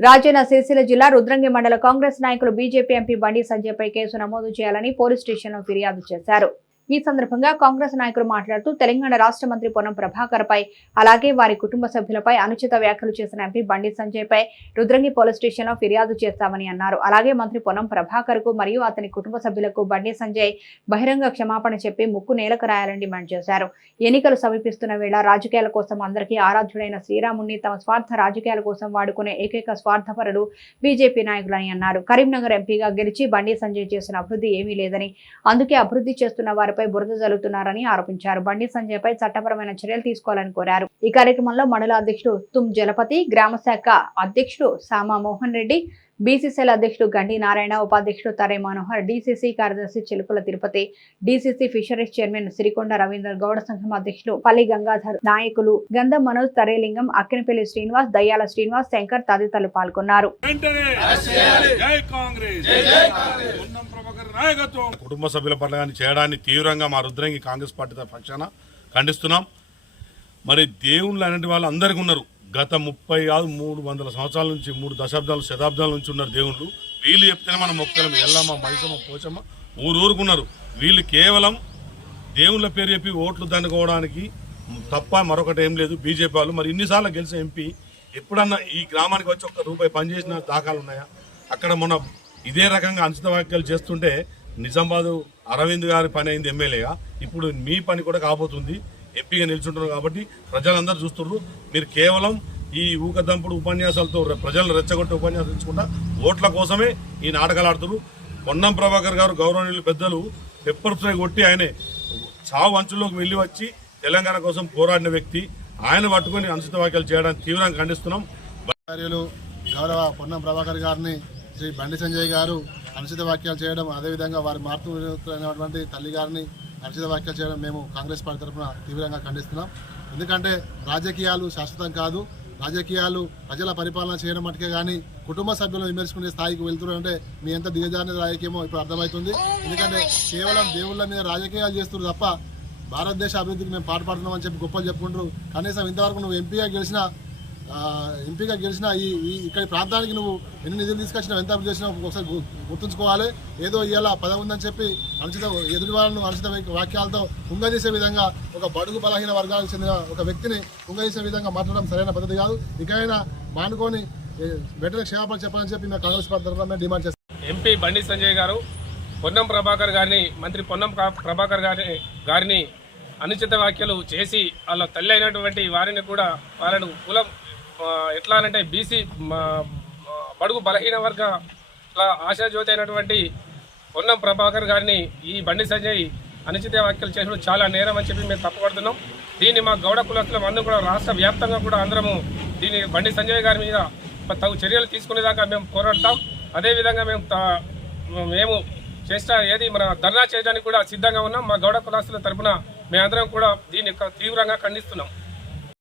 రాజన్న సిరిసిల్ల జిల్లా రుద్రంగి మండల కాంగ్రెస్ నాయకులు బీజేపీ ఎంపీ బండి సంజయ్పై కేసు నమోదు చేయాలని పోలీస్ స్టేషన్లో ఫిర్యాదు చేశారు. ఈ సందర్భంగా కాంగ్రెస్ నాయకులు మాట్లాడుతూ తెలంగాణ రాష్ట్ర మంత్రి పొన్నం ప్రభాకర్ పై అలాగే వారి కుటుంబ సభ్యులపై అనుచిత వ్యాఖ్యలు చేసిన ఎంపీ బండి సంజయ్ పై రుద్రంగి పోలీస్ స్టేషన్లో ఫిర్యాదు చేస్తామని అన్నారు. అలాగే మంత్రి పొన్నం ప్రభాకర్కు మరియు అతని కుటుంబ సభ్యులకు బండి సంజయ్ బహిరంగ క్షమాపణ చెప్పి ముక్కు నేలకు రాయాలని డిమాండ్ చేశారు. ఎన్నికలు సమీపిస్తున్న వేళ రాజకీయాల కోసం అందరికీ ఆరాధ్యుడైన శ్రీరాముని తమ స్వార్థ రాజకీయాల కోసం వాడుకునే ఏకైక స్వార్థపరులు బీజేపీ నాయకులని అన్నారు. కరీంనగర్ ఎంపీగా గెలిచి బండి సంజయ్ చేసిన అభివృద్ధి ఏమీ లేదని అందుకే అభివృద్ధి చేస్తున్న వారిపై బురద జల్లుతున్నారని ఆరోపించారు. బండి సంజయ్ పై చట్టపరమైన చర్యలు తీసుకోవాలని కోరారు. ఈ కార్యక్రమంలో మండల అధ్యక్షుడు తుమ్ జలపతి గ్రామ శాఖ అధ్యక్షుడు సామా మోహన్ రెడ్డి బీసీసీఎల్ అధ్యక్షుడు గండి నారాయణ ఉపాధ్యక్షుడు తరే మనోహర్ డీసీసీ కార్యదర్శి Chilukula Tirupati DCC fisheries chairman Sirikonda Ravinder Gouda సంఘం అధ్యక్షుడు పల్లి గంగాధర్ నాయకులు గంధం మనోజ్ తరేలింగం అక్కినపల్లి శ్రీనివాస్ దయ్యాల శ్రీనివాస్ శంకర్ తదితరులు పాల్గొన్నారు. నాయకత్వం. కుటుంబ సభ్యుల పట్ల కానీ చేయడాన్ని తీవ్రంగా మా రుద్రంగి కాంగ్రెస్ పార్టీ పక్షాన ఖండిస్తున్నాం. మరి దేవుళ్ళు అనేటి వాళ్ళు అందరికీ ఉన్నారు. గత ముప్పై ఆరు మూడు వందల సంవత్సరాల నుంచి మూడు దశాబ్దాలు శతాబ్దాల నుంచి ఉన్నారు దేవుళ్ళు. వీళ్ళు చెప్తేనే మనం మొక్కలం ఎల్లమ్మ మైసమ్మ పోచమ్మ ఊరు ఊరుకున్నారు వీళ్ళు కేవలం దేవుళ్ళ పేరు చెప్పి ఓట్లు దండుకోవడానికి తప్ప మరొకటి ఏం లేదు. బీజేపీ వాళ్ళు మరి ఇన్నిసార్లు గెలిచిన ఎంపీ ఎప్పుడన్నా ఈ గ్రామానికి వచ్చి ఒక్క రూపాయి పనిచేసిన దాఖలు ఉన్నాయా? అక్కడ మొన్న ఇదే రకంగా అంచిత వ్యాఖ్యలు చేస్తుంటే నిజామాబాద్ అరవింద్ గారి పని అయింది ఎమ్మెల్యేగా. ఇప్పుడు మీ పని కూడా కాబోతుంది. ఎంపీగా నిల్చుంటున్నారు కాబట్టి ప్రజలందరూ చూస్తున్నారు. మీరు కేవలం ఈ ఊకదంపుడు ఉపన్యాసాలతో ప్రజలను రెచ్చగొట్టే ఉపన్యాసాలు ఇచ్చుకుంటా ఓట్ల కోసమే ఈ నాటకాలు ఆడుతున్నారు. పొన్నం ప్రభాకర్ గారు గౌరవనీయులు పెద్దలు పెప్పర్ ఫ్రై కొట్టి ఆయనే చావు అంచుల్లోకి వెళ్ళి వచ్చి తెలంగాణ కోసం పోరాడిన వ్యక్తి. ఆయన పట్టుకొని అనుచిత వ్యాఖ్యలు చేయడానికి తీవ్రంగా ఖండిస్తున్నాం. గౌరవ పొన్నం ప్రభాకర్ గారిని శ్రీ బండి సంజయ్ గారు అనుచిత వ్యాఖ్యలు చేయడం అదేవిధంగా వారి మార్పులైనటువంటి తల్లి గారిని అనుచిత వ్యాఖ్యలు చేయడం మేము కాంగ్రెస్ పార్టీ తరఫున తీవ్రంగా ఖండిస్తున్నాం. ఎందుకంటే రాజకీయాలు శాశ్వతం కాదు. రాజకీయాలు ప్రజల పరిపాలన చేయడం మటుకే కానీ కుటుంబ సభ్యులను విమర్శించుకునే స్థాయికి వెళ్తున్నారంటే మీ ఎంత దిగజారిన రాజకీయమో ఇప్పుడు అర్థమవుతుంది. ఎందుకంటే కేవలం దేవుళ్ళ మీద రాజకీయాలు చేస్తున్నారు తప్ప భారతదేశ అభివృద్ధికి మేము పాటుపడుతున్నామని చెప్పి గొప్పలు చెప్పుకుంటారు. కనీసం ఇంతవరకు నువ్వు ఎంపీగా గెలిచిన ఎంపీగా గెలిచిన ఈ ఈ ఇక్కడి ప్రాంతానికి నువ్వు ఎన్ని నిధులు తీసుకొచ్చినావు ఎంత అభివృద్ధి చేసినావు ఒకసారి గు- గుర్తుంచుకోవాలి. ఏదో ఇలా పదం ఉందని చెప్పి అనుచిత ఎదుటి వాళ్ళను అనుచిత వాక్యాలతో కుంగదీసే విధంగా ఒక బడుగు బలహీన వర్గాలకు చెందిన ఒక వ్యక్తిని కుంగదీసే విధంగా మాట్లాడడం సరైన పద్ధతి కాదు. ఇకైనా మానుకొని ఏ, వెంటనే క్షేమాపణ చెప్పాలని చెప్పి మేము కాంగ్రెస్ పార్టీ తరఫున డిమాండ్ చేస్తాం. ఎంపీ బండి సంజయ్ గారు పొన్నం ప్రభాకర్ గారిని మంత్రి పొన్నం ప్రభాకర్ గారిని గారిని అనుచిత వ్యాఖ్యలు చేసి వాళ్ళ తల్లి అయినటువంటి వారిని కూడా వాళ్ళను కులం ఎట్లా అంటే బీసీ బడుగు బలహీన వర్గ ఆశాజ్యోతి అయినటువంటి పొన్నం ప్రభాకర్ గారిని ఈ బండి సంజయ్ అనుచిత వ్యాఖ్యలు చేయడం చాలా నేరం అని చెప్పి మేము తప్పుపడుతున్నాం. దీన్ని మా గౌడ కులస్తులం అందరూ కూడా రాష్ట్ర వ్యాప్తంగా కూడా అందరము దీన్ని బండి సంజయ్ గారి మీద తగు చర్యలు తీసుకునేదాకా మేము పోరాడతాం. అదేవిధంగా మేము తా- మేము చేసిన ఏది మన ధర్నా చేయడానికి కూడా సిద్ధంగా ఉన్నాం. మా గౌడ కులాస్తుల తరపున మేమందరం కూడా దీన్ని తీవ్రంగా ఖండిస్తున్నాం.